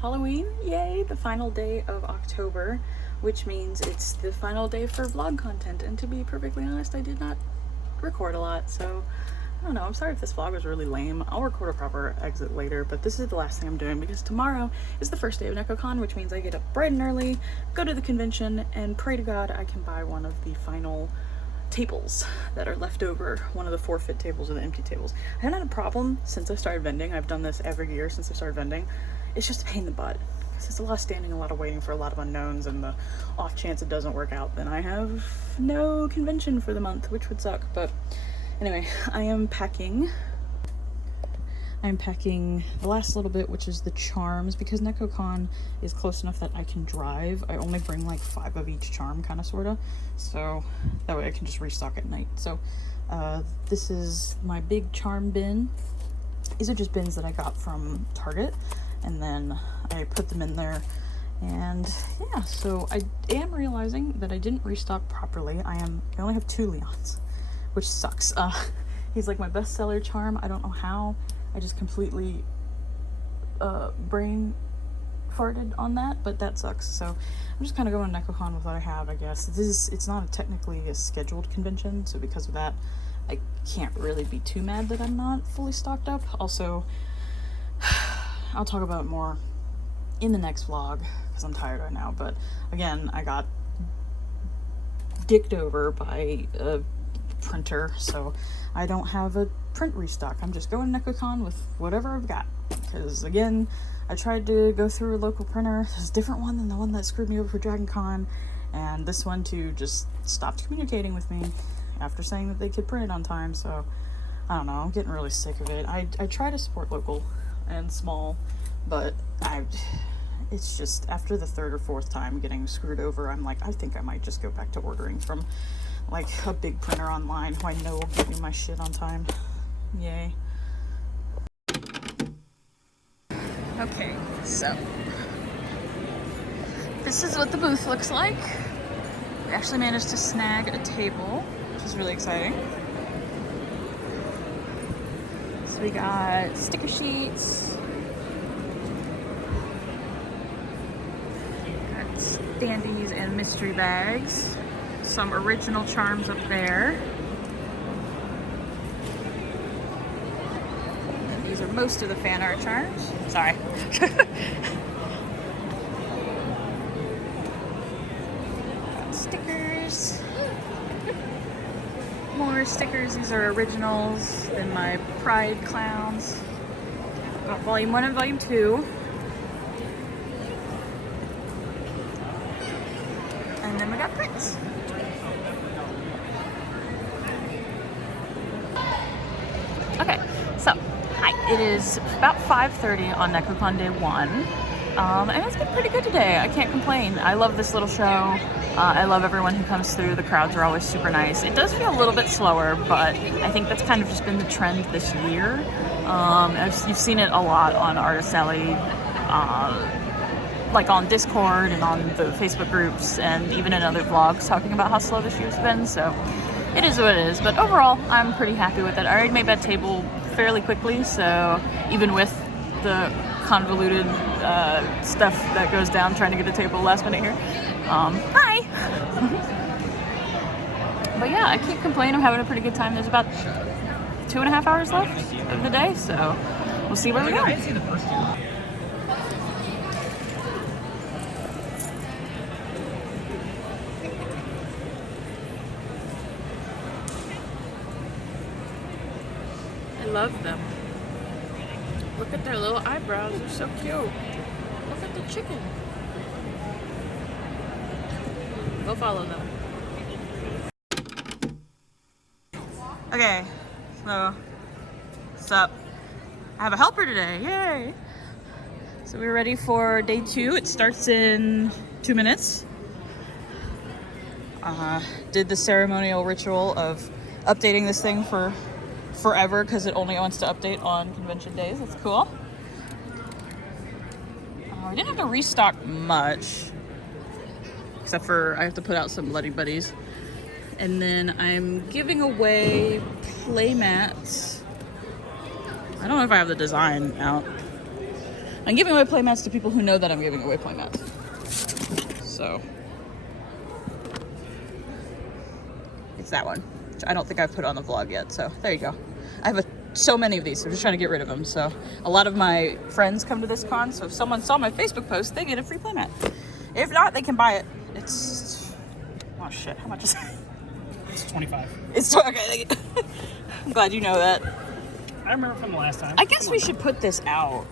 Halloween, yay, the final day of October, which means it's the final day for vlog content, and to be perfectly honest, I did not record a lot, so I don't know, I'm sorry if this vlog was really lame. I'll record a proper exit later, but this is the last thing I'm doing because tomorrow is the first day of Nekocon, which means I get up bright and early, go to the convention, and pray to God I can buy one of the final tables that are left over, one of the forfeit tables or the empty tables. I haven't had a problem since I started vending. I've done this every year since I started vending. It's just a pain in the butt because it's a lot of standing, a lot of waiting for a lot of unknowns, and the off chance it doesn't work out, then I have no convention for the month, which would suck. But anyway, I am packing the last little bit, which is the charms, because Nekocon is close enough that I can drive. I only bring like 5 of each charm, kind of, sort of, so that way I can just restock at night. So this is my big charm bin. These are just bins that I got from Target, and then I put them in there. And yeah, so I am realizing that I didn't restock properly. I only have 2 Leons, which sucks. He's like my bestseller charm. I don't know how. I just completely brain farted on that, but that sucks. So I'm just kind of going Nekocon with what I have, I guess. It's not technically a scheduled convention, so because of that, I can't really be too mad that I'm not fully stocked up. Also, I'll talk about it more in the next vlog because I'm tired right now. But again, I got dicked over by a printer, so I don't have a print restock. I'm just going Nekocon with whatever I've got, because again, I tried to go through a local printer. There's a different one than the one that screwed me over for Dragon Con, and this one too just stopped communicating with me after saying that they could print it on time. So I don't know, I'm getting really sick of it. I try to support local and small, but it's just after the 3rd or 4th time getting screwed over, I'm like, I think I might just go back to ordering from like a big printer online who I know will give me my shit on time. Yay. Okay, so this is what the booth looks like. We actually managed to snag a table, which is really exciting. So we got sticker sheets, got standees and mystery bags, some original charms up there. And these are most of the fan art charms. Sorry. Got stickers. More stickers. These are originals. Then my Pride clowns. Got volume 1 and volume 2. And then we got prints. Okay, so hi. It is about 5:30 on Nekocon day 1, and it's been pretty good today. I can't complain. I love this little show. I love everyone who comes through. The crowds are always super nice. It does feel a little bit slower, but I think that's kind of just been the trend this year. You've seen it a lot on Artist Alley, like on Discord and on the Facebook groups, and even in other vlogs talking about how slow this year's been. So it is what it is, but overall I'm pretty happy with it. I already made that table fairly quickly, so even with the convoluted stuff that goes down trying to get a table last minute here. Hi! But yeah, I can't complain. I'm having a pretty good time. There's about 2.5 hours left of the day, so we'll see where we go. I love them. Look at their little eyebrows, they're so cute. Look at the chicken. Go follow them. Okay, so what's up? I have a helper today, yay! So we're ready for day 2. It starts in 2 minutes. Did the ceremonial ritual of updating this thing for forever because it only wants to update on convention days. That's cool. We didn't have to restock much, except for I have to put out some Bloody Buddies. And then I'm giving away playmats. I don't know if I have the design out. I'm giving away playmats to people who know that I'm giving away playmats. So it's that one, which I don't think I've put on the vlog yet. So there you go. I have so many of these, so I'm just trying to get rid of them. So a lot of my friends come to this con, so if someone saw my Facebook post, they get a free playmat. If not, they can buy it. It's, oh shit, how much is it? It's 25. It's okay. I'm glad you know that. I remember from the last time. I guess we should put this out.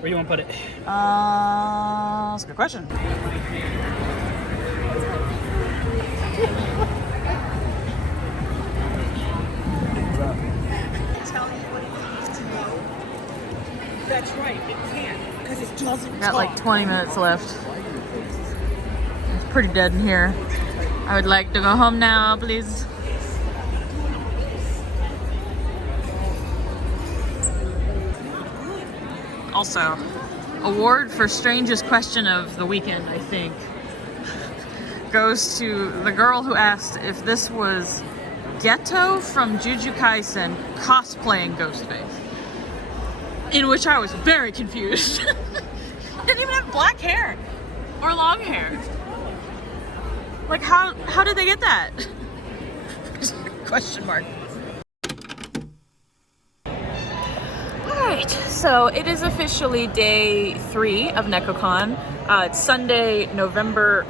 Where do you want to put it? That's a good question. That's right, it can't, because it doesn't Got like 20 minutes left. It's pretty dead in here. I would like to go home now, please. Also, award for strangest question of the weekend, I think, goes to the girl who asked if this was Ghetto from Jujutsu Kaisen cosplaying Ghostface. In which I was very confused. Didn't even have black hair or long hair. Like how did they get that? Question mark. Alright, so it is officially day 3 of Nekocon. It's Sunday, November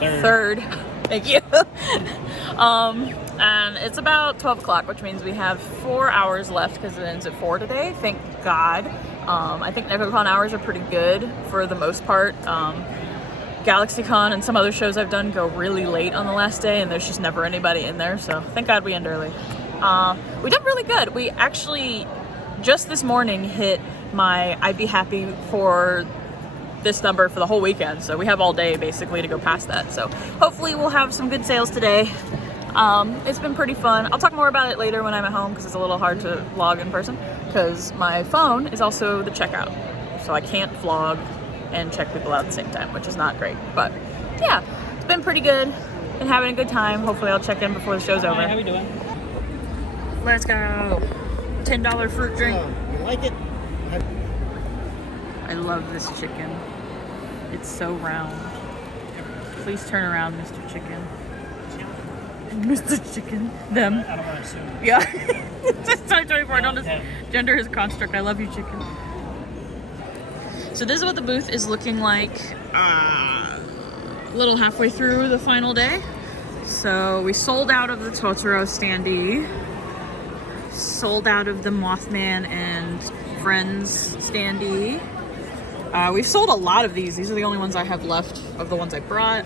3rd. Thank you. And it's about 12 o'clock, which means we have 4 hours left because it ends at 4 today. Thank God. I think Nekocon hours are pretty good for the most part. GalaxyCon and some other shows I've done go really late on the last day, and there's just never anybody in there. So thank God we end early. We did really good. We actually just this morning hit my I'd be happy for this number for the whole weekend. So we have all day basically to go past that. So hopefully we'll have some good sales today. It's been pretty fun. I'll talk more about it later when I'm at home because it's a little hard to vlog in person because my phone is also the checkout. So I can't vlog and check people out at the same time, which is not great. But yeah, it's been pretty good. Been having a good time. Hopefully I'll check in before the show's over. Hi, how you doing? Let's go. $10 fruit drink. You like it? I love this chicken. It's so round. Please turn around, Mr. Chicken. Mr. Chicken. Them. I don't want to assume. Yeah. It's 2024. I don't just gender his construct. I love you, chicken. So this is what the booth is looking like a little halfway through the final day. So we sold out of the Totoro standee. Sold out of the Mothman and Friends standee. We've sold a lot of these. These are the only ones I have left of the ones I brought.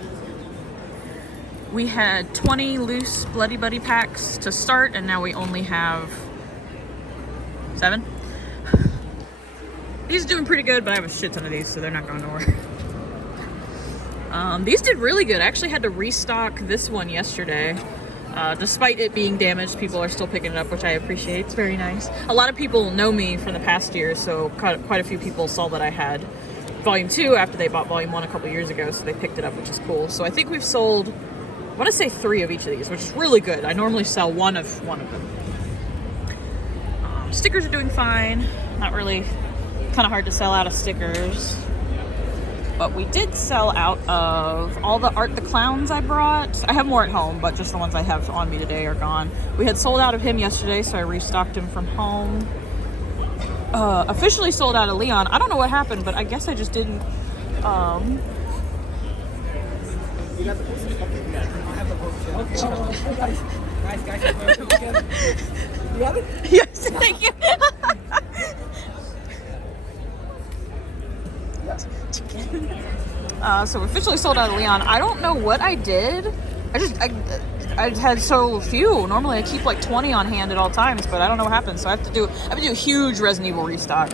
We had 20 loose Bloody Buddy packs to start, and now we only have 7. These are doing pretty good, but I have a shit ton of these, so they're not going nowhere. These did really good. I actually had to restock this one yesterday. Despite it being damaged, people are still picking it up, which I appreciate. It's very nice. A lot of people know me from the past year, so quite a few people saw that I had Volume 2 after they bought Volume 1 a couple years ago, so they picked it up, which is cool. So I think we've sold, I want to say 3 of each of these, which is really good. I normally sell one of them. Stickers are doing fine. Not really, kind of hard to sell out of stickers. But we did sell out of all the Art the Clowns I brought. I have more at home, but just the ones I have on me today are gone. We had sold out of him yesterday, so I restocked him from home. Officially sold out of Leon. I don't know what happened, but I guess I just didn't. Yes, thank you. So officially sold out of Leon. I don't know what I did. I had so few. Normally I keep like 20 on hand at all times, but I don't know what happened. So I have to do a huge Resident Evil restock.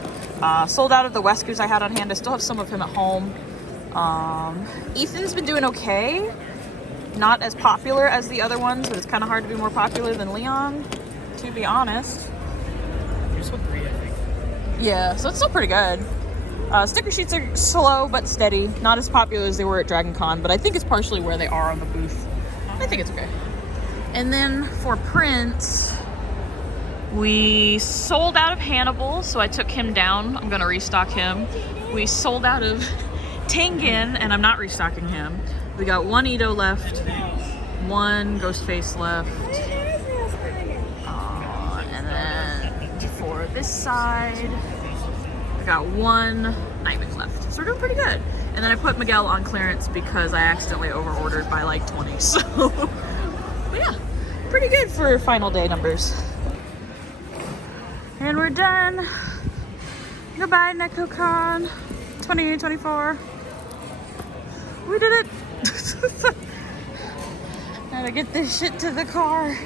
Sold out of the Wesker's I had on hand. I still have some of him at home. Ethan's been doing okay. Not as popular as the other ones, but it's kind of hard to be more popular than Leon, to be honest. You're still 3, I think. Yeah, so it's still pretty good. Sticker sheets are slow but steady. Not as popular as they were at Dragon Con, but I think it's partially where they are on the booth. I think it's okay. And then for prints, We sold out of Hannibal, so I took him down. I'm gonna restock him. We sold out of Tengen, and I'm not restocking him. We got one Ito left, one Ghostface left. And then for this side, I got one Nightwing left. So we're doing pretty good. And then I put Miguel on clearance because I accidentally over-ordered by like 20. So, but yeah, pretty good for final day numbers. And we're done. Goodbye, Nekocon 2024. We did it. Gotta get this shit to the car.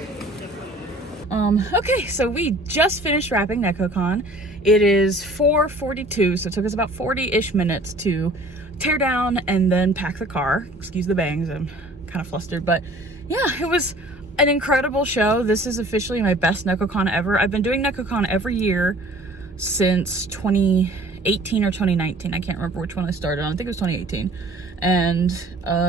Okay, so we just finished wrapping Nekocon. It is 4:42, so it took us about 40-ish minutes to tear down and then pack the car. Excuse the bangs, I'm kind of flustered, but yeah, it was an incredible show. This is officially my best Nekocon ever. I've been doing Nekocon every year since 2018 or 2019. I can't remember which one I started on. I think it was 2018. And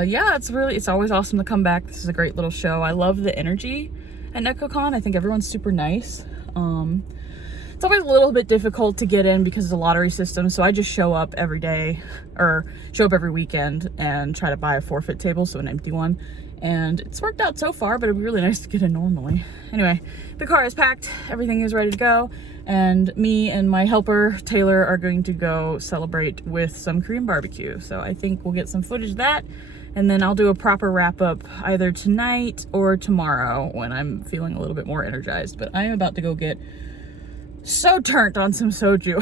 yeah, it's always awesome to come back. This is a great little show. I love the energy at Nekocon. I think everyone's super nice. It's always a little bit difficult to get in because it's a lottery system, so I just show up every day, or show up every weekend and try to buy a forfeit table, so an empty one. And it's worked out so far, but it'd be really nice to get in normally. Anyway, the car is packed, everything is ready to go, and me and my helper, Taylor, are going to go celebrate with some Korean barbecue. So I think we'll get some footage of that, and then I'll do a proper wrap-up either tonight or tomorrow when I'm feeling a little bit more energized. But I am about to go get so turned on some soju.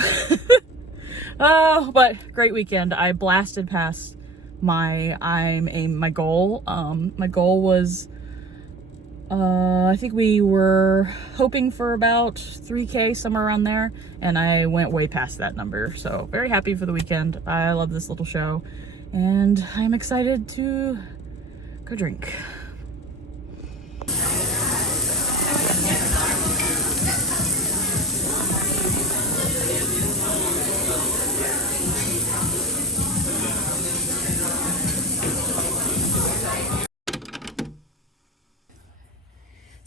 Oh, but great weekend. I blasted past my goal. My goal was, I think we were hoping for about 3K, somewhere around there, and I went way past that number. So very happy for the weekend. I love this little show, and I'm excited to go drink.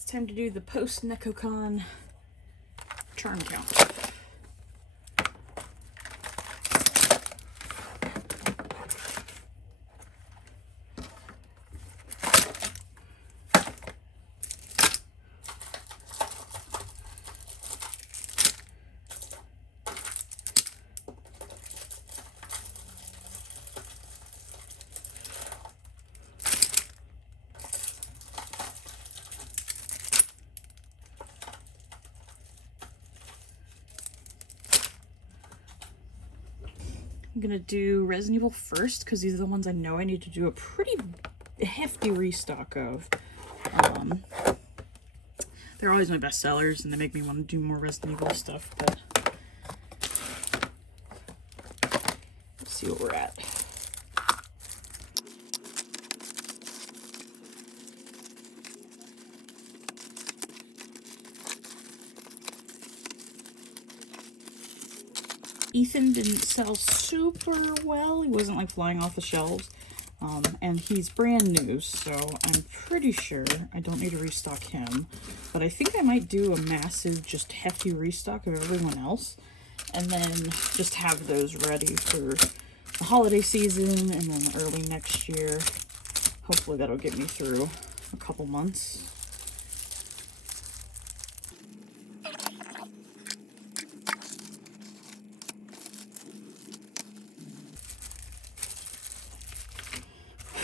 Time to do the post Nekocon charm count. I'm gonna do Resident Evil first because these are the ones I know I need to do a pretty hefty restock of. They're always my best sellers and they make me want to do more Resident Evil stuff, but let's see what we're at. Ethan didn't sell super well. He wasn't like flying off the shelves. And he's brand new, so I'm pretty sure I don't need to restock him. But I think I might do a massive, just hefty restock of everyone else. And then just have those ready for the holiday season and then early next year. Hopefully that'll get me through a couple months.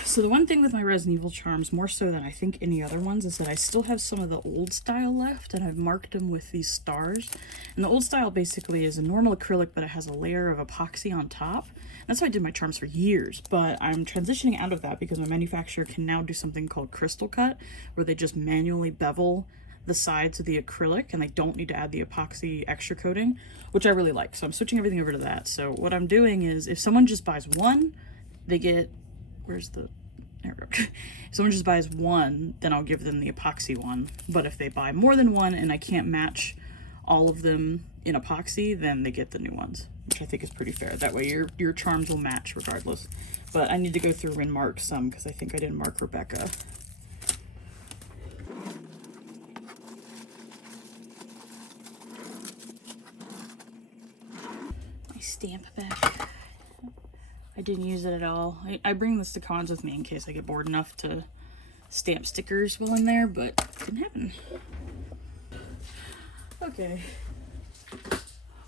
So the one thing with my Resident Evil charms, more so than I think any other ones, is that I still have some of the old style left, and I've marked them with these stars. And the old style basically is a normal acrylic, but it has a layer of epoxy on top. And that's how I did my charms for years, but I'm transitioning out of that because my manufacturer can now do something called crystal cut, where they just manually bevel the sides of the acrylic, and they don't need to add the epoxy extra coating, which I really like. So I'm switching everything over to that. So what I'm doing is, if someone just buys one, they get, where's the, there we go. If someone just buys one, then I'll give them the epoxy one. But if they buy more than one and I can't match all of them in epoxy, then they get the new ones, which I think is pretty fair. That way your charms will match regardless. But I need to go through and mark some because I think I didn't mark Rebecca. didn't use it at all. I bring this to cons with me in case I get bored enough to stamp stickers while I'm there, but it didn't happen. Okay.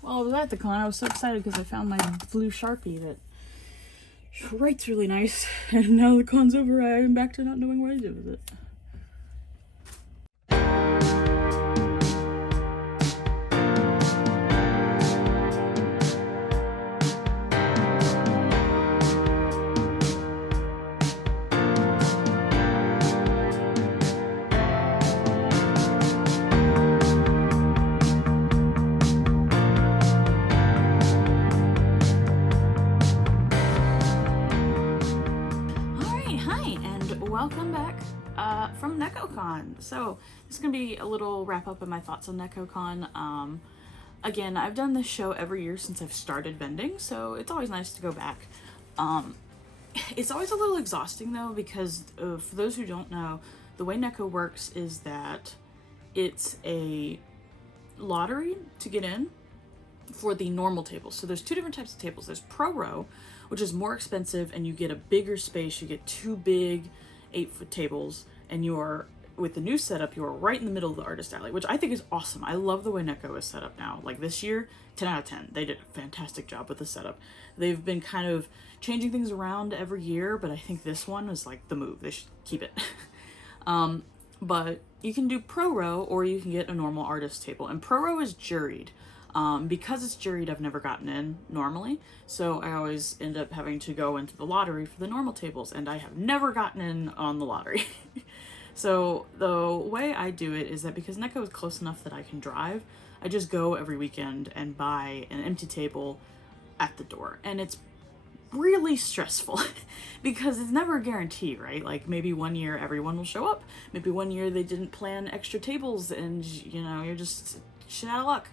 Well, I was at the con. I was so excited because I found my blue Sharpie that writes really nice. And now the con's over, I'm back to not knowing what to do with it. Welcome back from Nekocon. So this is gonna be a little wrap up of my thoughts on Nekocon. Again, I've done this show every year since I've started vending, so it's always nice to go back. It's always a little exhausting though, because for those who don't know, the way Neko works is that it's a lottery to get in for the normal tables. So there's two different types of tables. There's Pro Row, which is more expensive and you get a bigger space. You get two big 8-foot tables, and you are, with the new setup, you are right in the middle of the artist alley, which I think is awesome. I love the way Neko is set up now. Like this year, 10 out of 10. They did a fantastic job with the setup. They've been kind of changing things around every year, but I think this one is like the move. They should keep it. But you can do Pro Row or you can get a normal artist table, and Pro Row is juried. Because it's juried, I've never gotten in normally, so I always end up having to go into the lottery for the normal tables, and I have never gotten in on the lottery. So the way I do it is that because Neko is close enough that I can drive, I just go every weekend and buy an empty table at the door, and it's really stressful because it's never a guarantee, right? Like maybe one year everyone will show up, maybe one year they didn't plan extra tables, and you know, you're just shit out of luck.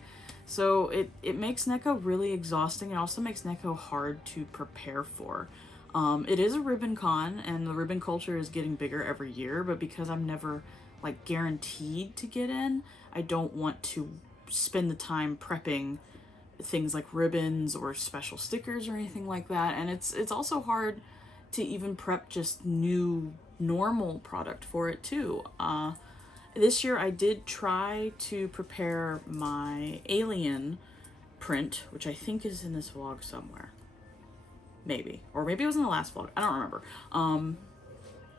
So it makes Neko really exhausting. It also makes Neko hard to prepare for. It is a ribbon con, and the ribbon culture is getting bigger every year, but because I'm never like guaranteed to get in, I don't want to spend the time prepping things like ribbons or special stickers or anything like that. And it's also hard to even prep just new normal product for it too. This year I did try to prepare my alien print, which I think is in this vlog somewhere. Maybe. Or maybe it was in the last vlog. I don't remember.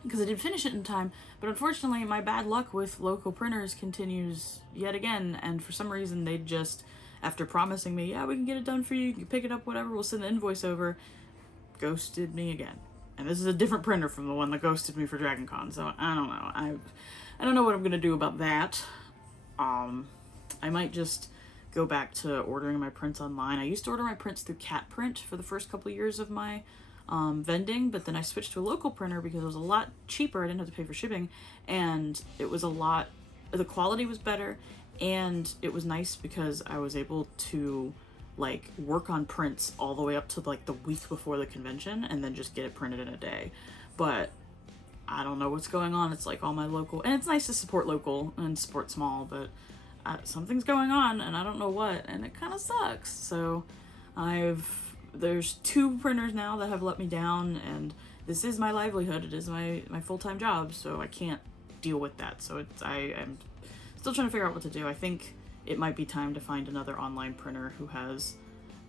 Because I did finish it in time, but unfortunately my bad luck with local printers continues yet again, and for some reason they just, after promising me, yeah, we can get it done for you, you can pick it up, whatever, we'll send the invoice over, ghosted me again. And this is a different printer from the one that ghosted me for Dragon Con, so I don't know. I don't know what I'm gonna do about that. I might just go back to ordering my prints online. I used to order my prints through Cat Print for the first couple of years of my vending, but then I switched to a local printer because it was a lot cheaper. I didn't have to pay for shipping, and it was the quality was better, and it was nice because I was able to like work on prints all the way up to like the week before the convention and then just get it printed in a day. But I don't know what's going on. It's like all my local, and it's nice to support local and support small, but something's going on and I don't know what, and it kind of sucks. So there's two printers now that have let me down, and this is my livelihood. It is my full-time job, so I can't deal with that. So I'm still trying to figure out what to do. I think it might be time to find another online printer who has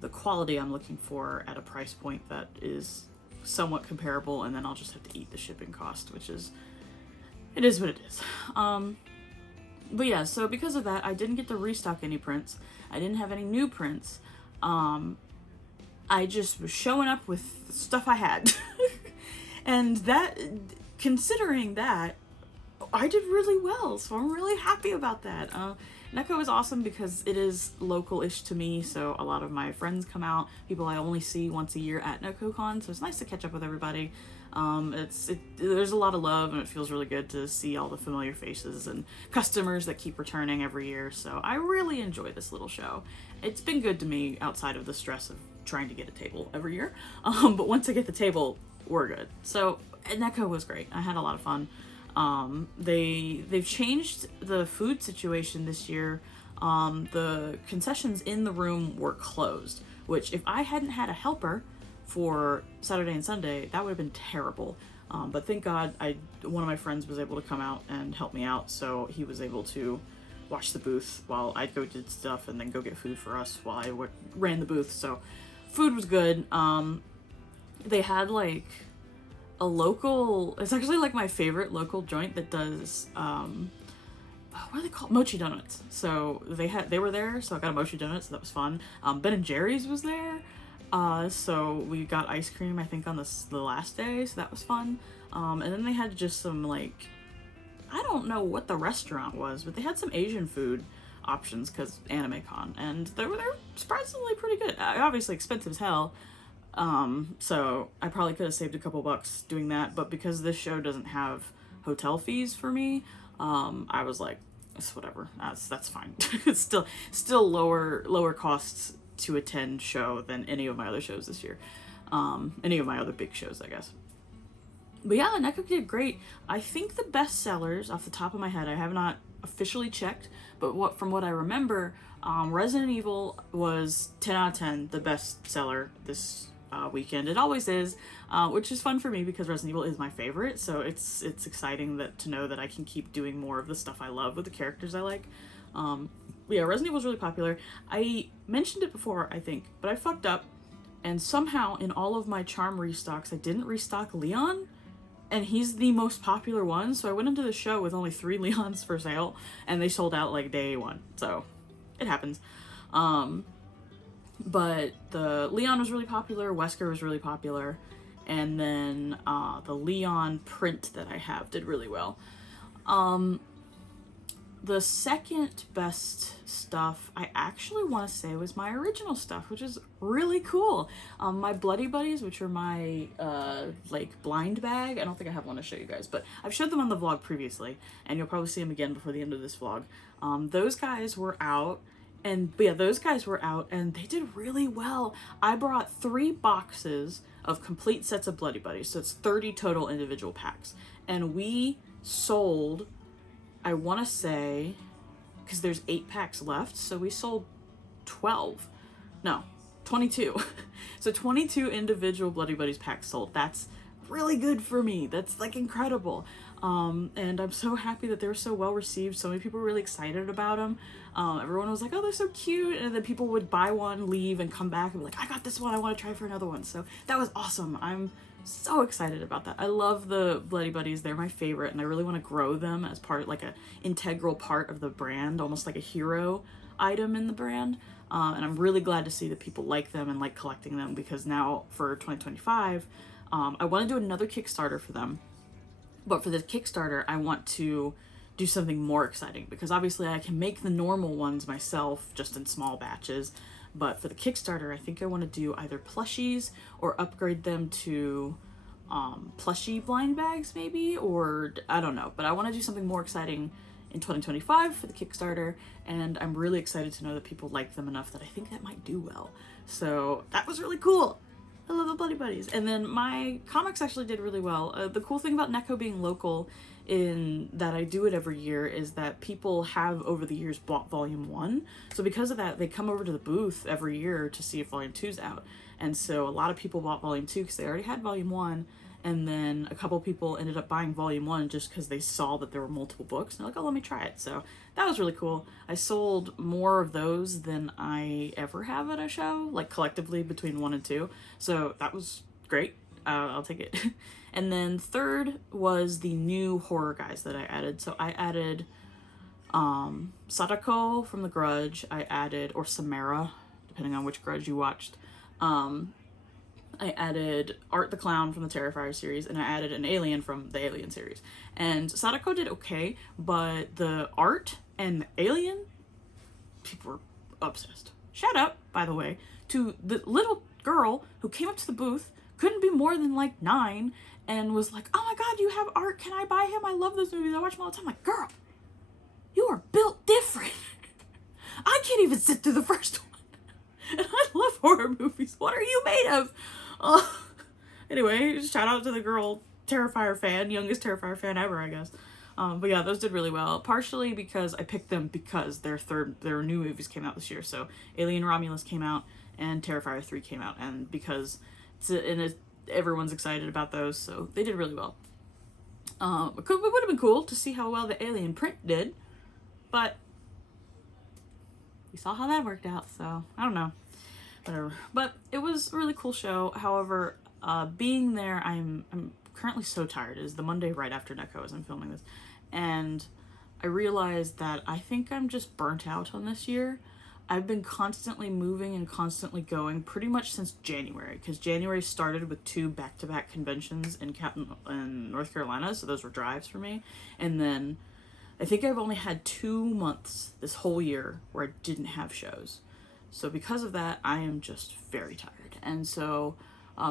the quality I'm looking for at a price point that is somewhat comparable, and then I'll just have to eat the shipping cost, which is, it is what it is. But yeah, so because of that, I didn't get to restock any prints. I didn't have any new prints. I just was showing up with the stuff I had. And that, considering that, I did really well, so I'm really happy about that. Neko is awesome because it is local-ish to me, so a lot of my friends come out, people I only see once a year at Nekocon, so it's nice to catch up with everybody. There's a lot of love, and it feels really good to see all the familiar faces and customers that keep returning every year, so I really enjoy this little show. It's been good to me outside of the stress of trying to get a table every year, but once I get the table, we're good. So Neko was great. I had a lot of fun. They've changed the food situation this year. The concessions in the room were closed, which if I hadn't had a helper for Saturday and Sunday, that would have been terrible. But thank God one of my friends was able to come out and help me out, so he was able to watch the booth while I'd go did stuff and then go get food for us while I ran the booth. So food was good. They had like a local, it's actually like my favorite local joint that does what are they called, mochi donuts. So they were there, so I got a mochi donut, so that was fun. Ben and Jerry's was there, so we got ice cream I think on the last day, so that was fun. And then they had just some, like, I don't know what the restaurant was, but they had some Asian food options because AnimeCon, and they were surprisingly pretty good. Obviously expensive as hell, so I probably could have saved a couple bucks doing that, but because this show doesn't have hotel fees for me, I was like, it's whatever, that's fine. It's still lower costs to attend show than any of my other shows this year, any of my other big shows, I guess. But yeah, Nekocon did great. I think the best sellers, off the top of my head, I have not officially checked, but from what I remember, Resident Evil was 10 out of 10 the best seller this weekend. It always is, which is fun for me because Resident Evil is my favorite, so it's exciting to know that I can keep doing more of the stuff I love with the characters I like. Yeah, Resident Evil is really popular. I mentioned it before, I think, but I fucked up, and somehow in all of my charm restocks, I didn't restock Leon, and he's the most popular one, so I went into the show with only 3 Leons for sale, and they sold out like day 1, so it happens. But the Leon was really popular, Wesker was really popular, and then the Leon print that I have did really well. The second best stuff I actually want to say was my original stuff, which is really cool. My Bloody Buddies, which are my like blind bag. I don't think I have one to show you guys, but I've showed them on the vlog previously, and you'll probably see them again before the end of this vlog. Those guys were out, and yeah, those guys were out, and they did really well. I brought 3 boxes of complete sets of Bloody Buddies, so it's 30 total individual packs, and we sold, I want to say, because there's 8 packs left, so we sold 22. So 22 individual Bloody Buddies packs sold. That's really good for me. That's like incredible. And I'm so happy that they were so well received. So many people were really excited about them. Everyone was like, oh, they're so cute. And then people would buy one, leave, and come back and be like, I got this one, I want to try for another one. So that was awesome. I'm so excited about that. I love the Bloody Buddies. They're my favorite, and I really want to grow them as part, like, a integral part of the brand, almost like a hero item in the brand. And I'm really glad to see that people like them and like collecting them, because now for 2025, I want to do another Kickstarter for them. But for the Kickstarter, I want to do something more exciting, because obviously I can make the normal ones myself just in small batches. But for the Kickstarter, I think I want to do either plushies or upgrade them to plushie blind bags maybe, or I don't know. But I want to do something more exciting in 2025 for the Kickstarter, and I'm really excited to know that people like them enough that I think that might do well. So that was really cool. I love the Bloody Buddies. And then my comics actually did really well. The cool thing about Neko being local, in that I do it every year, is that people have over the years bought volume 1. So because of that, they come over to the booth every year to see if volume 2's out. And so a lot of people bought volume 2 because they already had volume 1. And then a couple people ended up buying volume 1 just because they saw that there were multiple books. And they're like, oh, let me try it. So that was really cool. I sold more of those than I ever have at a show, like collectively between 1 and 2. So that was great. I'll take it. And then third was the new horror guys that I added. So I added Sadako from The Grudge. I added, or Samara, depending on which Grudge you watched. I added Art the Clown from the Terrifier series, and I added an alien from the Alien series. And Sadako did okay, but the art and the alien, people were obsessed. Shout out, by the way, to the little girl who came up to the booth, couldn't be more than like 9, and was like, oh my god, you have art, can I buy him? I love those movies, I watch them all the time. I'm like, girl, you are built different. I can't even sit through the first one. And I love horror movies. What are you made of? Anyway, shout out to the girl Terrifier fan, youngest Terrifier fan ever, I guess. But yeah, those did really well, partially because I picked them because their new movies came out this year. So Alien Romulus came out and Terrifier 3 came out, and because everyone's excited about those, so they did really well. It would have been cool to see how well the alien print did, but we saw how that worked out, so I don't know. Whatever. But it was a really cool show. However, being there, I'm currently so tired. It is the Monday right after Neko as I'm filming this, and I realized that I think I'm just burnt out on this year. I've been constantly moving and constantly going pretty much since January, because January started with 2 back-to-back conventions in North Carolina, so those were drives for me. And then I think I've only had 2 months this whole year where I didn't have shows. So because of that, I am just very tired. And so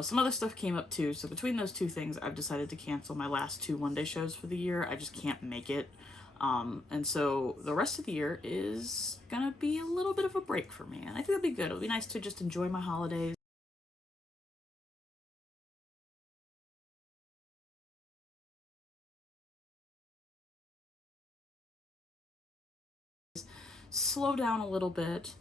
some other stuff came up too. So between those 2 things, I've decided to cancel my last 2 one-day shows for the year. I just can't make it. And so the rest of the year is gonna be a little bit of a break for me, and I think it'll be good. It'll be nice to just enjoy my holidays. Slow down a little bit,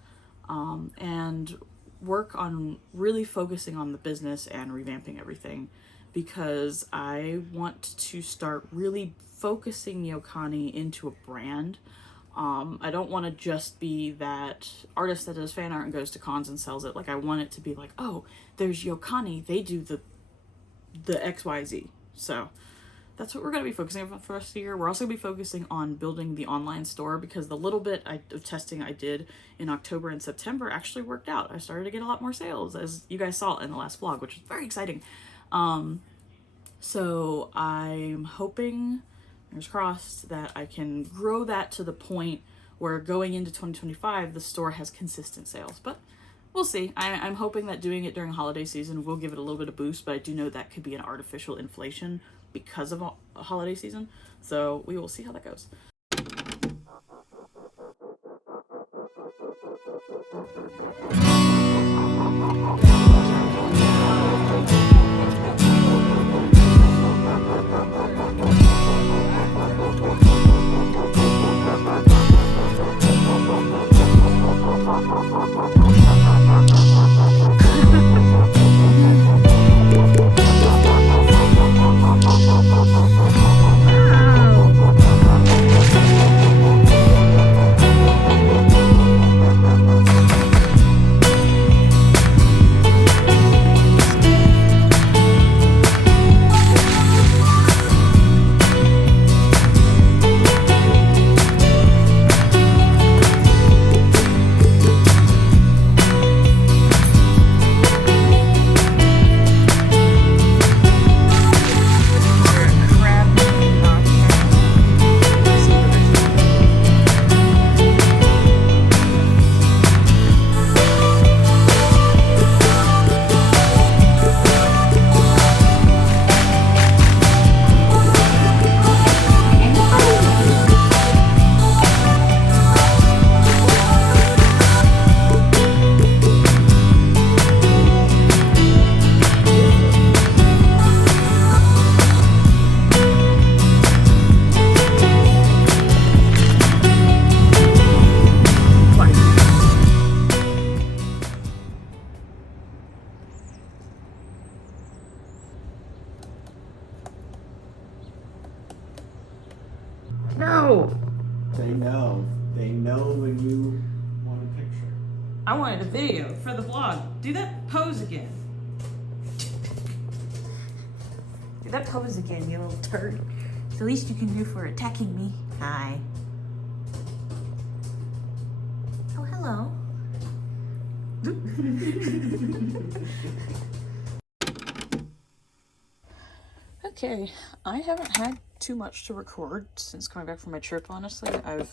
and work on really focusing on the business and revamping everything, because I want to start really focusing Yokani into a brand. I don't want to just be that artist that does fan art and goes to cons and sells it. Like, I want it to be like, oh, there's Yokani, they do the XYZ. So that's what we're going to be focusing on for the rest of the year. We're also going to be focusing on building the online store, because the little bit of testing I did in October and September actually worked out. I started to get a lot more sales, as you guys saw in the last vlog, which was very exciting. So I'm hoping, fingers crossed, that I can grow that to the point where going into 2025, the store has consistent sales. But we'll see. I'm hoping that doing it during holiday season will give it a little bit of boost, but I do know that could be an artificial inflation because of a holiday season. So we will see how that goes. No! They know. They know when you want a picture. I wanted a video for the vlog. Do that pose again. Do that pose again, you little turd. It's the least you can do for attacking me. Hi. Oh, hello. Okay, I haven't had too much to record since coming back from my trip, honestly. I've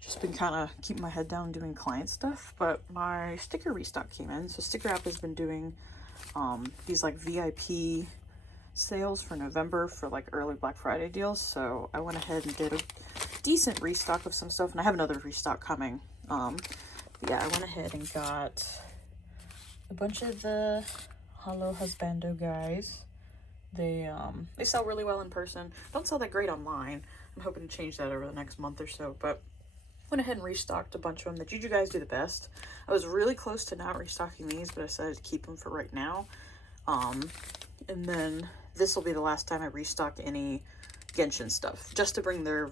just been kind of keeping my head down doing client stuff, but my sticker restock came in. So Sticker App has been doing these like VIP sales for November for like early Black Friday deals, so I went ahead and did a decent restock of some stuff, and I have another restock coming. But yeah, I went ahead and got a bunch of the Holo Husbando guys. They sell really well in person. Don't sell that great online. I'm hoping to change that over the next month or so, but went ahead and restocked a bunch of them. The Juju guys do the best. I was really close to not restocking these, but I decided to keep them for right now. And then this will be the last time I restock any Genshin stuff, just to bring their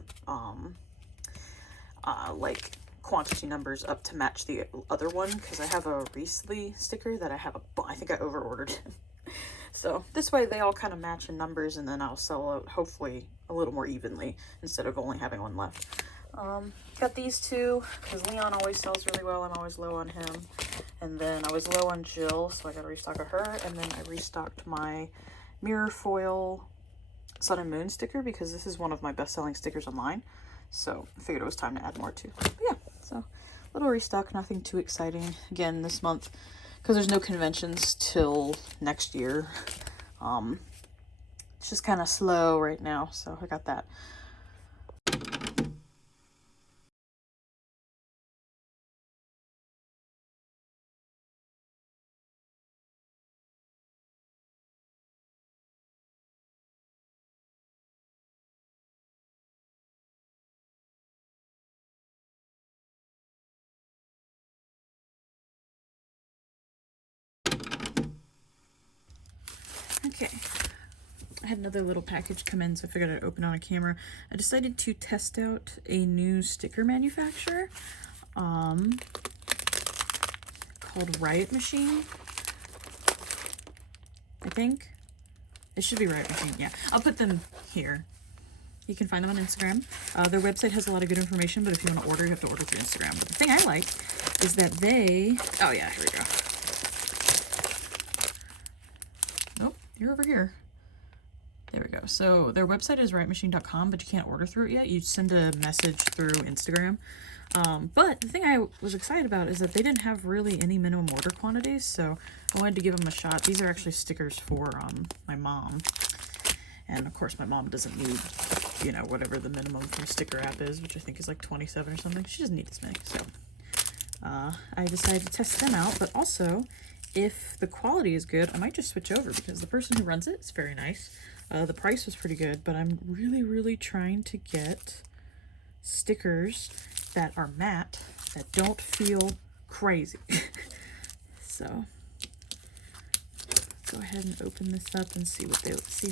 like quantity numbers up to match the other one, because I have a Riesli sticker that I have I think I over ordered. So this way they all kind of match in numbers, and then I'll sell it hopefully a little more evenly instead of only having one left. Got these two because Leon always sells really well. I'm always low on him. And then I was low on Jill, so I got a restock of her. And then I restocked my mirror foil Sun and Moon sticker because this is one of my best-selling stickers online. So I figured it was time to add more too. But yeah, so little restock, nothing too exciting. Again, this month, because there's no conventions till next year, it's just kind of slow right now. So I got that. Okay, I had another little package come in, so I figured I'd open on a camera. I decided to test out a new sticker manufacturer called Riot Machine. I think it should be Riot Machine. Yeah, I'll put them here. You can find them on Instagram. Their website has a lot of good information, but if you want to order, you have to order through Instagram. But the thing I like is that they... Oh yeah, here we go. Nope, you're over here. There we go. So their website is riotmachine.com, but you can't order through it yet. You send a message through Instagram. But the thing I was excited about is that they didn't have really any minimum order quantities, so I wanted to give them a shot. These are actually stickers for my mom. And of course my mom doesn't need, you know, whatever the minimum from sticker app is, which I think is like 27 or something. She doesn't need this many, so I decided to test them out. But also, if the quality is good, I might just switch over because the person who runs it is very nice. The price was pretty good, but I'm really trying to get stickers that are matte, that don't feel crazy. So go ahead and open this up and see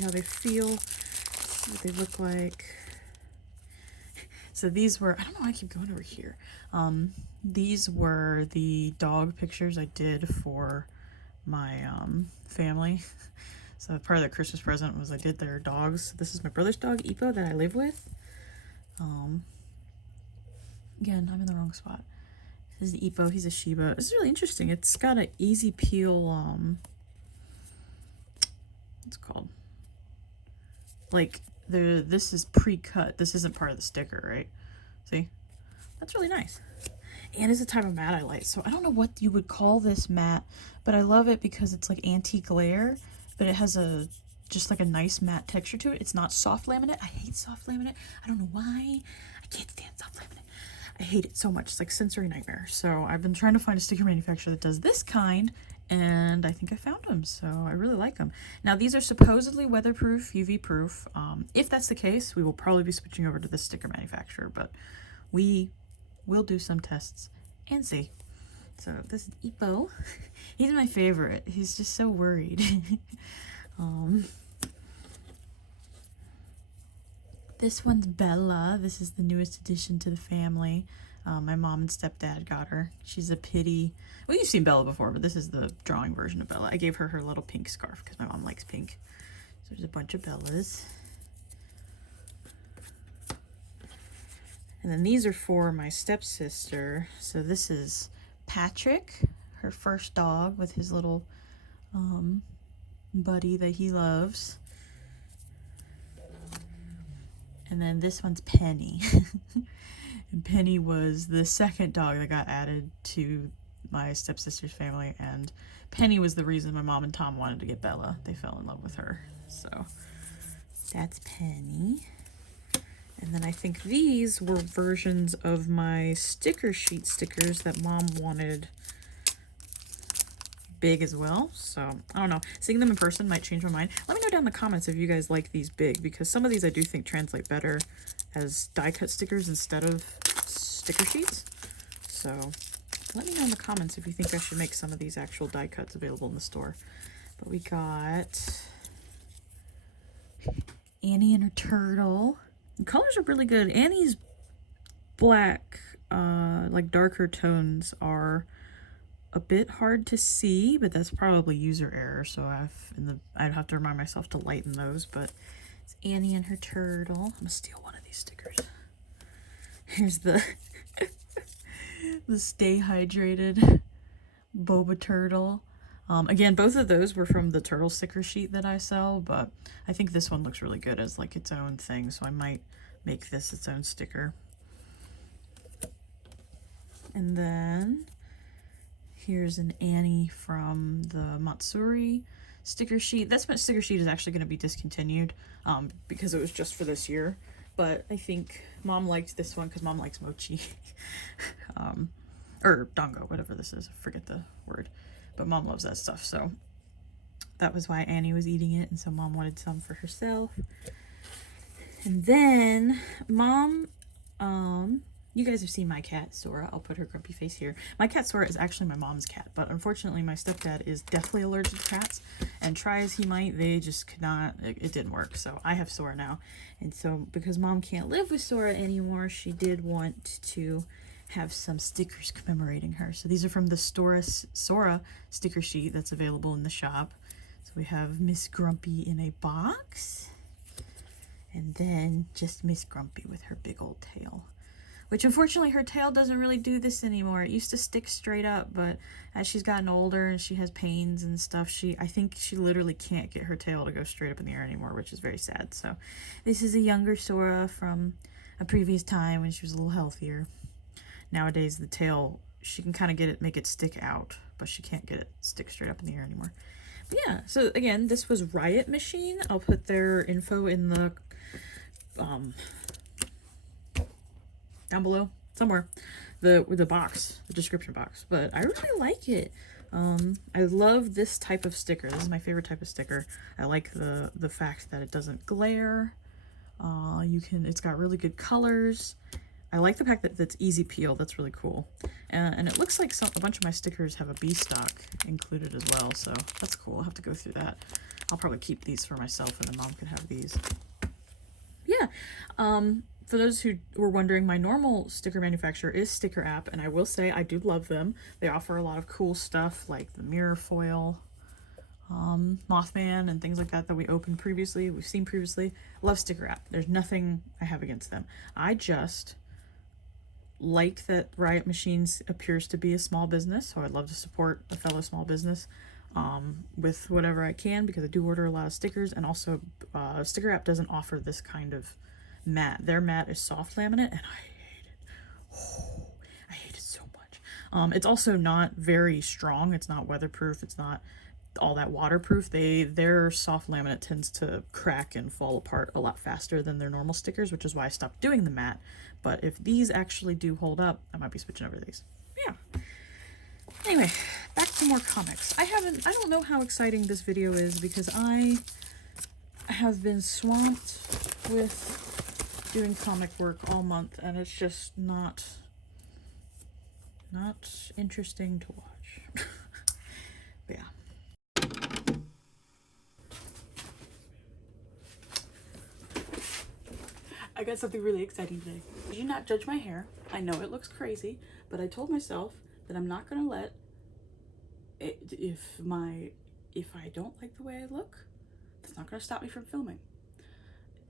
how they feel, see what they look like. So these were, I don't know why I keep going over here. These were the dog pictures I did for my family. So part of their Christmas present was I did their dogs. This is my brother's dog, Ipo, that I live with. Again, I'm in the wrong spot. This is the Ipo, he's a Shiba. This is really interesting. It's got an easy peel, what's it called? Like, this is pre-cut. This isn't part of the sticker, right? See? That's really nice. And it's a type of matte I like. So I don't know what you would call this matte, but I love it because it's like anti-glare, but it has just like a nice matte texture to it. It's not soft laminate. I hate soft laminate. I don't know why. I can't stand soft laminate. I hate it so much. It's like sensory nightmare. So I've been trying to find a sticker manufacturer that does this kind, and I think I found them. So I really like them. Now these are supposedly weatherproof, UV proof. If that's the case, we will probably be switching over to this sticker manufacturer, but we will do some tests and see. So this is Ipo. He's my favorite. He's just so worried. This one's Bella. This is the newest addition to the family. My mom and stepdad got her. She's a pitty. Well, you've seen Bella before, but this is the drawing version of Bella. I gave her her little pink scarf because my mom likes pink. So there's a bunch of Bellas. And then these are for my stepsister. So this is Patrick, her first dog with his little buddy that he loves. And then this one's Penny. And Penny was the second dog that got added to my stepsister's family, and Penny was the reason my mom and Tom wanted to get Bella. They fell in love with her. So that's Penny. And then I think these were versions of my sticker sheet stickers that mom wanted big as well. So I don't know, seeing them in person might change my mind. Let me know down in the comments if you guys like these big, because some of these I do think translate better as die cut stickers instead of sticker sheets. So let me know in the comments if you think I should make some of these actual die cuts available in the store. But we got Annie and her turtle. The colors are really good. Annie's black, like darker tones are a bit hard to see, but that's probably user error. So I'd have to remind myself to lighten those. But it's Annie and her turtle. I'm gonna steal one of these stickers. Here's the the Stay Hydrated boba turtle. Again, both of those were from the turtle sticker sheet that I sell, but I think this one looks really good as like its own thing, so I might make this its own sticker. And then here's an Annie from the Matsuri sticker sheet. That sticker sheet is actually going to be discontinued because it was just for this year, but I think Mom liked this one because Mom likes mochi. Or dango, whatever this is, I forget the word. But Mom loves that stuff, so that was why Annie was eating it, and so Mom wanted some for herself. And then Mom, you guys have seen my cat, Sora. I'll put her grumpy face here. My cat, Sora, is actually my mom's cat, but unfortunately my stepdad is deathly allergic to cats, and try as he might, they just could not, it didn't work, so I have Sora now. And so because Mom can't live with Sora anymore, she did want to have some stickers commemorating her. So these are from the Sora sticker sheet that's available in the shop. So we have Miss Grumpy in a box, and then just Miss Grumpy with her big old tail, which unfortunately her tail doesn't really do this anymore. It used to stick straight up, but as she's gotten older and she has pains and stuff, I think she literally can't get her tail to go straight up in the air anymore, which is very sad. So this is a younger Sora from a previous time when she was a little healthier. Nowadays the tail, she can kind of make it stick out, but she can't get it stick straight up in the air anymore. But yeah, so again, this was Riot Machine. I'll put their info in the down below somewhere, the box, the description box. But I really like it. I love this type of sticker. This is my favorite type of sticker. I like the fact that it doesn't glare. It's got really good colors. I like the fact that it's easy peel. That's really cool. And it looks like a bunch of my stickers have a B stock included as well, so that's cool. I'll have to go through that. I'll probably keep these for myself, and then Mom can have these. Yeah. For those who were wondering, my normal sticker manufacturer is Sticker App, and I will say I do love them. They offer a lot of cool stuff like the mirror foil, Mothman, and things like that we've seen previously. Love Sticker App. There's nothing I have against them. I just like that Riot Machines appears to be a small business, so I'd love to support a fellow small business with whatever I can, because I do order a lot of stickers. And also Sticker App doesn't offer this kind of mat. Their mat is soft laminate, and I hate it. Oh, I hate it so much. It's also not very strong. It's not weatherproof. It's not all that waterproof. Their soft laminate tends to crack and fall apart a lot faster than their normal stickers, which is why I stopped doing the mat. But if these actually do hold up, I might be switching over to these. Yeah. Anyway, back to more comics. I don't know how exciting this video is, because I have been swamped with doing comic work all month, and it's just not interesting to watch. But yeah. I got something really exciting today. Do not judge my hair. I know it looks crazy, but I told myself that I'm not gonna let it, if I don't like the way I look, that's not gonna stop me from filming.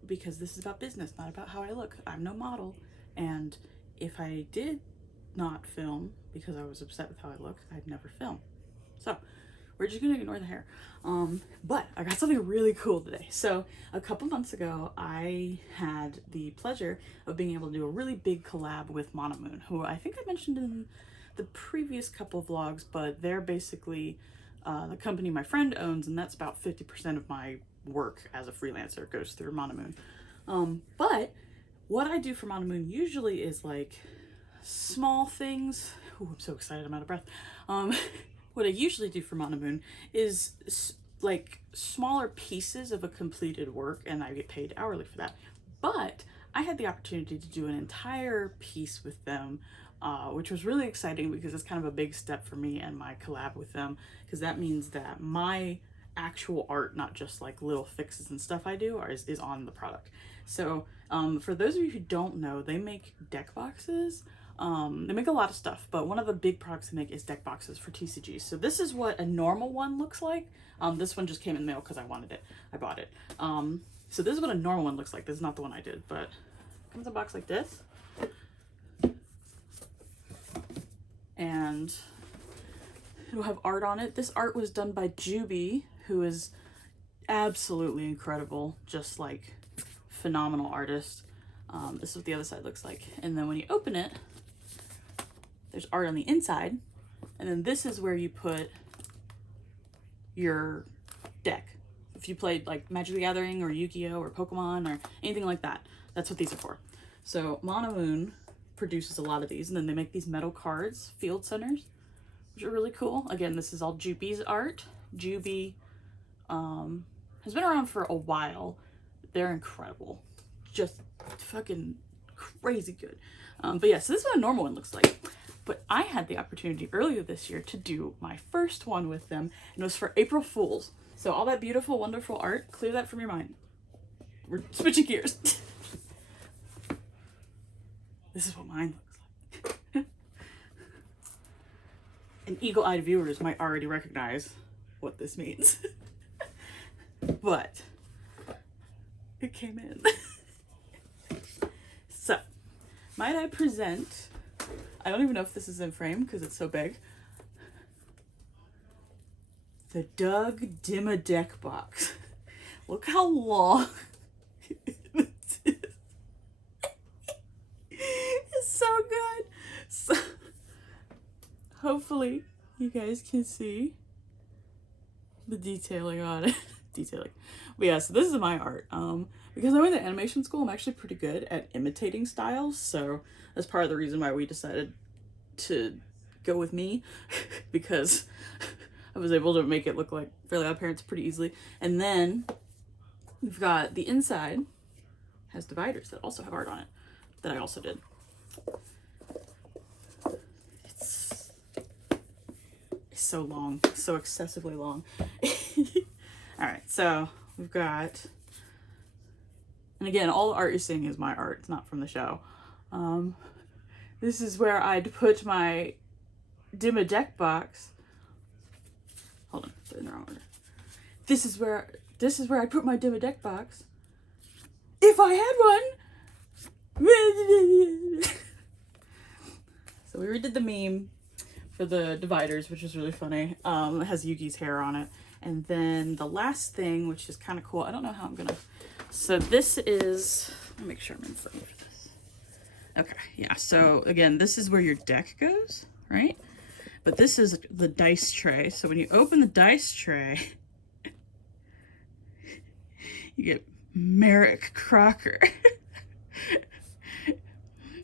Because this is about business, not about how I look. I'm no model, and if I did not film because I was upset with how I look, I'd never film. So we're just gonna ignore the hair. But I got something really cool today. So a couple months ago, I had the pleasure of being able to do a really big collab with Monomoon, who I think I mentioned in the previous couple vlogs, but they're basically the company my friend owns, and that's about 50% of my work as a freelancer goes through Monomoon. But what I do for Monomoon usually is like small things. Ooh, I'm so excited, I'm out of breath. What I usually do for Monomoon is like smaller pieces of a completed work, and I get paid hourly for that. But I had the opportunity to do an entire piece with them, which was really exciting because it's kind of a big step for me and my collab with them, because that means that my actual art, not just like little fixes and stuff I do, is on the product. So for those of you who don't know, they make deck boxes. They make a lot of stuff, but one of the big products they make is deck boxes for TCG. So this is what a normal one looks like. This one just came in the mail because I wanted it. I bought it. So this is what a normal one looks like. This is not the one I did, but it comes in a box like this. And it'll have art on it. This art was done by Juby, who is absolutely incredible, just like phenomenal artist. This is what the other side looks like. And then when you open it, there's art on the inside. And then this is where you put your deck. If you played like Magic the Gathering or Yu-Gi-Oh or Pokemon or anything like that, that's what these are for. So Monomoon produces a lot of these, and then they make these metal cards, field centers, which are really cool. Again, this is all Juby's art. Juby has been around for a while. They're incredible. Just fucking crazy good. But yeah, so this is what a normal one looks like. But I had the opportunity earlier this year to do my first one with them, and it was for April Fools. So all that beautiful, wonderful art, clear that from your mind. We're switching gears. This is what mine looks like. And eagle-eyed viewers might already recognize what this means. But it came in. So, might I present, I don't even know if this is in frame because it's so big, the Doug Dimma deck box. Look how long this is. It's so good. So, hopefully you guys can see the detailing on it. Detailing. But yeah, so this is my art. Because I went to animation school, I'm actually pretty good at imitating styles, so that's part of the reason why we decided to go with me, because I was able to make it look like Fairly Odd Parents pretty easily. And then we've got the inside has dividers that also have art on it that I also did. It's so long, so excessively long. All right, so we've got, and again, all the art you're seeing is my art. It's not from the show. This is where I'd put my Dimma deck box. Hold on, put it in the wrong order. This is where I'd put my Dimma deck box if I had one. So we redid the meme for the dividers, which is really funny. It has Yugi's hair on it. And then the last thing, which is kind of cool, I don't know how I'm gonna, so this is, let me make sure I'm in frame for this. Okay, yeah, so again, this is where your deck goes, right? But this is the dice tray. So when you open the dice tray, you get Merrick Crocker.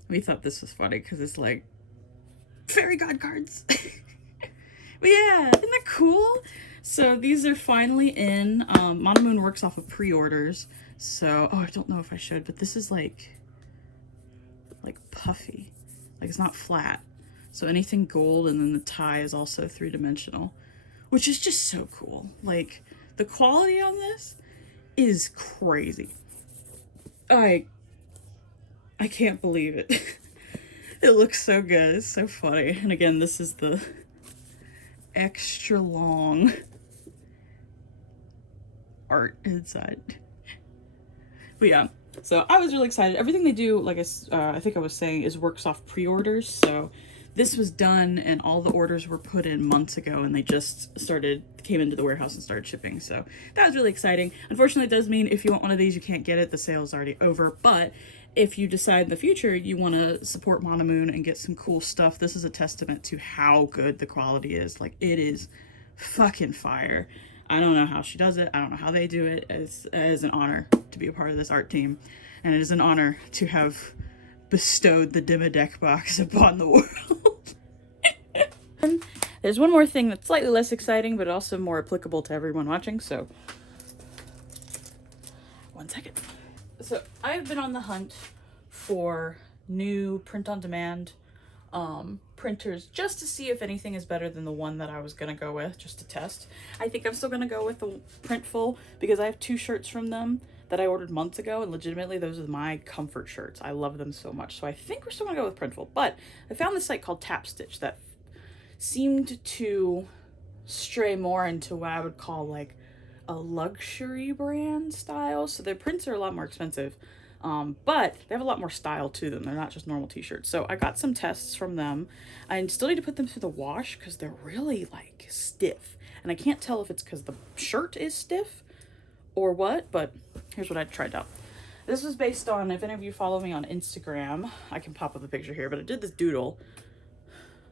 We thought this was funny because it's like fairy god cards. But yeah, isn't that cool? So these are finally in. Monomoon works off of pre-orders. So, oh, I don't know if I should, but this is like puffy. Like it's not flat. So anything gold, and then the tie is also three-dimensional, which is just so cool. Like the quality on this is crazy. I can't believe it. It looks so good. It's so funny. And again, this is the extra long art inside. But yeah, so I was really excited. Everything they do, like I think I was saying, is works off pre-orders. So this was done and all the orders were put in months ago, and they just came into the warehouse and started shipping. So that was really exciting. Unfortunately, it does mean if you want one of these, you can't get it. The sale's already over. But if you decide in the future you want to support Monomoon and get some cool stuff, this is a testament to how good the quality is. Like, it is fucking fire. I don't know how she does it. I don't know how they do it. It is an honor to be a part of this art team. And it is an honor to have bestowed the Dimma deck box upon the world. There's one more thing that's slightly less exciting, but also more applicable to everyone watching. So, 1 second. So I've been on the hunt for new print-on-demand printers just to see if anything is better than the one that I was gonna go with, just to test. I think I'm still gonna go with the Printful because I have 2 shirts from them that I ordered months ago, and legitimately those are my comfort shirts. I love them so much. So I think we're still gonna go with Printful. But I found this site called Tap Stitch that seemed to stray more into what I would call like a luxury brand style. So their prints are a lot more expensive, but they have a lot more style to them. They're not just normal t-shirts. So I got some tests from them. I still need to put them through the wash because they're really like stiff, and I can't tell if it's because the shirt is stiff or what, but here's what I tried out. This was based on, if any of you follow me on Instagram, I can pop up the picture here, but I did this doodle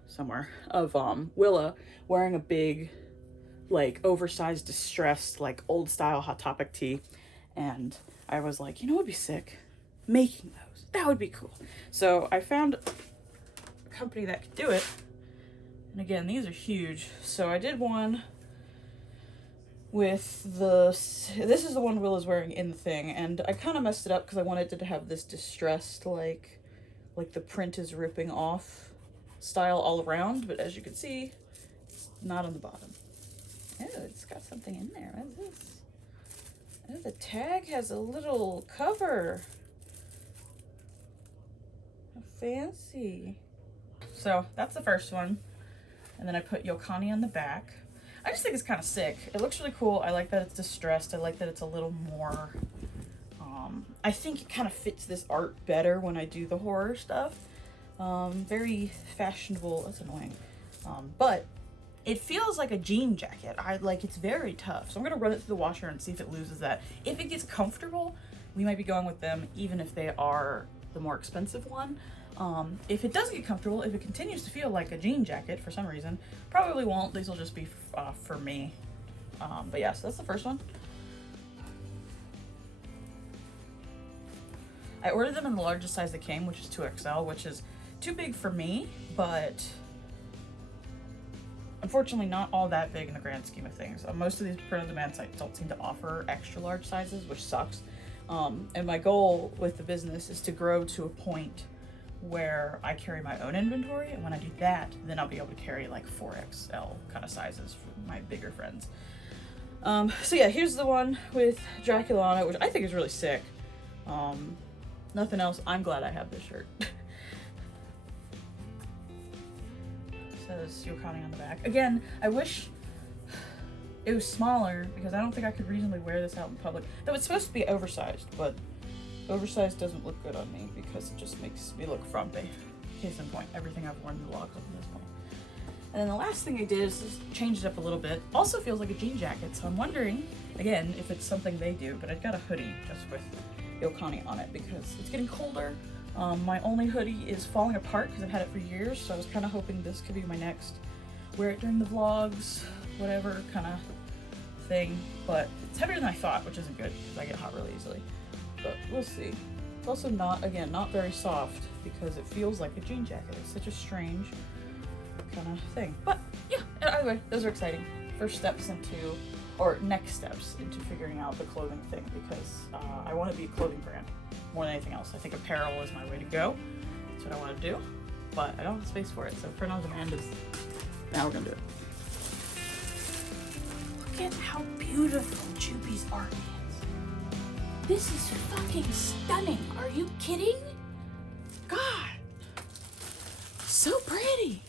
somewhere of Willa wearing a big, like, oversized, distressed, like, old style Hot Topic tee, and I was like, you know what would be sick? Making those. That would be cool. So I found a company that could do it, and again, these are huge. So I did one with this is the one Will is wearing in the thing, and I kind of messed it up because I wanted it to have this distressed, like the print is ripping off style all around, but as you can see, it's not on the bottom. Oh, it's got something in there. What is this? Oh, the tag has a little cover. How fancy. So that's the first one, and then I put Yokani on the back. I just think it's kind of sick. It looks really cool. I like that it's distressed. I like that it's a little more, I think it kind of fits this art better when I do the horror stuff. Very fashionable. That's annoying. But it feels like a jean jacket. It's very tough. So I'm going to run it through the washer and see if it loses that. If it gets comfortable, we might be going with them, even if they are the more expensive one. If it doesn't get comfortable, if it continues to feel like a jean jacket for some reason, probably won't. These will just be for me. But yeah, so that's the first one. I ordered them in the largest size that came, which is 2XL, which is too big for me, but unfortunately not all that big in the grand scheme of things. Most of these print-on-demand sites don't seem to offer extra large sizes, which sucks. And my goal with the business is to grow to a point where I carry my own inventory, and when I do that, then I'll be able to carry like 4XL kind of sizes for my bigger friends. So yeah, here's the one with Dracula on it, which I think is really sick. Nothing else, I'm glad I have this shirt. Says Yokani on the back. Again, I wish it was smaller because I don't think I could reasonably wear this out in public. Though it's supposed to be oversized, but oversized doesn't look good on me because it just makes me look frumpy. Case in point, everything I've worn in the vlogs up to this point. And then the last thing I did is just change it up a little bit. Also feels like a jean jacket, so I'm wondering, again, if it's something they do, but I've got a hoodie just with Yokani on it because it's getting colder. My only hoodie is falling apart because I've had it for years, so I was kind of hoping this could be my next wear it during the vlogs, whatever kind of thing. But it's heavier than I thought, which isn't good because I get hot really easily. But we'll see. It's also not very soft because it feels like a jean jacket. It's such a strange kind of thing. But yeah, either way, those are exciting. First steps into, or next steps into figuring out the clothing thing because I want to be a clothing brand more than anything else. I think apparel is my way to go. That's what I want to do, but I don't have the space for it. So print on demand is, now we're gonna do it. Look at how beautiful Juby's art is. This is fucking stunning. Are you kidding? God, so pretty.